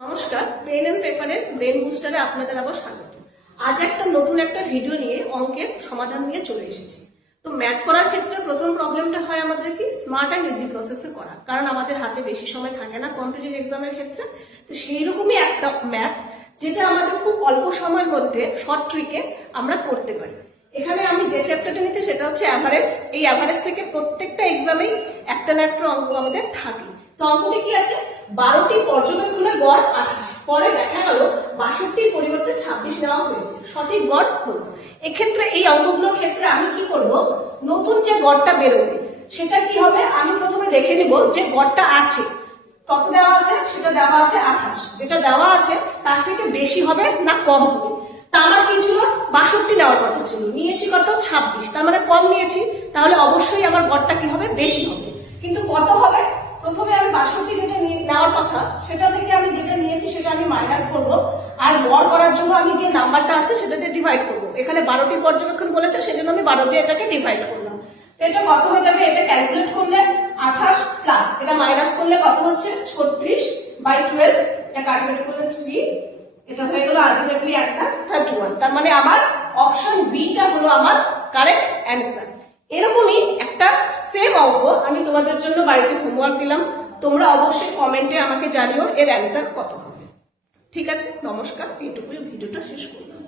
নমস্কার, pen and পেপারের brain বুস্টারে আপনাদের আবার স্বাগত। আজ নতুন একটা ভিডিও নিয়ে অঙ্কের সমাধান নিয়ে চলে এসেছি। তো ম্যাথ করার ক্ষেত্রে প্রথম প্রবলেমটা হয় আমাদের কি স্মার্ট অ্যান্ড ইজি প্রসেসে করা, কারণ আমাদের হাতে বেশি সময় থাকে না কম্পিটিটিভ এক্সামের ক্ষেত্রে। তো সেই রকমই একটা ম্যাথ যেটা আমাদের খুব অল্প সময়ের মধ্যে শর্ট ট্রিকে আমরা করতে পারি। এখানে আমি যে চ্যাপ্টারটা নিচ্ছি সেটা হচ্ছে অ্যাভারেজ। এই অ্যাভারেজ থেকে প্রত্যেকটা এক্সামেই একটা না একটা অঙ্ক আমাদের থাকে। তো অঙ্কটি কি আছে, 12টি পর্যবেক্ষণের গড় 28, পরে দেখা গেল 62 পরিবর্তে 26 নেওয়া হয়েছে, সঠিক গড় হলো। এক্ষেত্রে এই অঙ্কগুলোর ক্ষেত্রে আমি কি করব, নতুন যে গড়টা বেরোবে সেটা কি হবে, আমি প্রথমে দেখে নিব যে গড়টা আছে কত দেওয়া আছে, সেটা দেওয়া আছে 28, যেটা দেওয়া আছে তার থেকে বেশি হবে না কম হবে। তা আমার কি ছিল, 62 নেওয়ার কথা ছিল, নিয়েছি কত 26, তার মানে কম নিয়েছি, তাহলে অবশ্যই আমার গড়টা কি হবে, বেশি হবে। কিন্তু কত হবে, প্রথমে আমি 62 যেটা নেওয়ার কথা সেটা থেকে আমি যেটা নিয়েছি সেটা আমি মাইনাস করব, আর গড় করার জন্য আমি যে নাম্বারটা আছে সেটাতে ডিভাইড করব। এখানে 12টি পর্যবেক্ষণ বলেছে, সেজন্য আমি 12টি এটাকে ডিভাইড করলাম। তো এটা কত হয়ে যাবে, এটা ক্যালকুলেট করলে 28 প্লাস এটা মাইনাস করলে কত হচ্ছে 36/12, এটা কাটাকাটি করলে 3, এটা হয়ে গেল আলটিমেটলি অ্যান্সার 31। তার মানে আমার অপশন বিটা হলো আমার কারেক্ট অ্যান্সার। এরকমই একটা সেম অঙ্ক আমি তোমাদের জন্য বাড়িতে হোমওয়ার্ক দিলাম, তোমরা অবশ্যই কমেন্টে আমাকে জানিও এর অ্যান্সার কত হবে। ঠিক আছে, নমস্কার, এইটুকুই ভিডিওটা শেষ করলাম।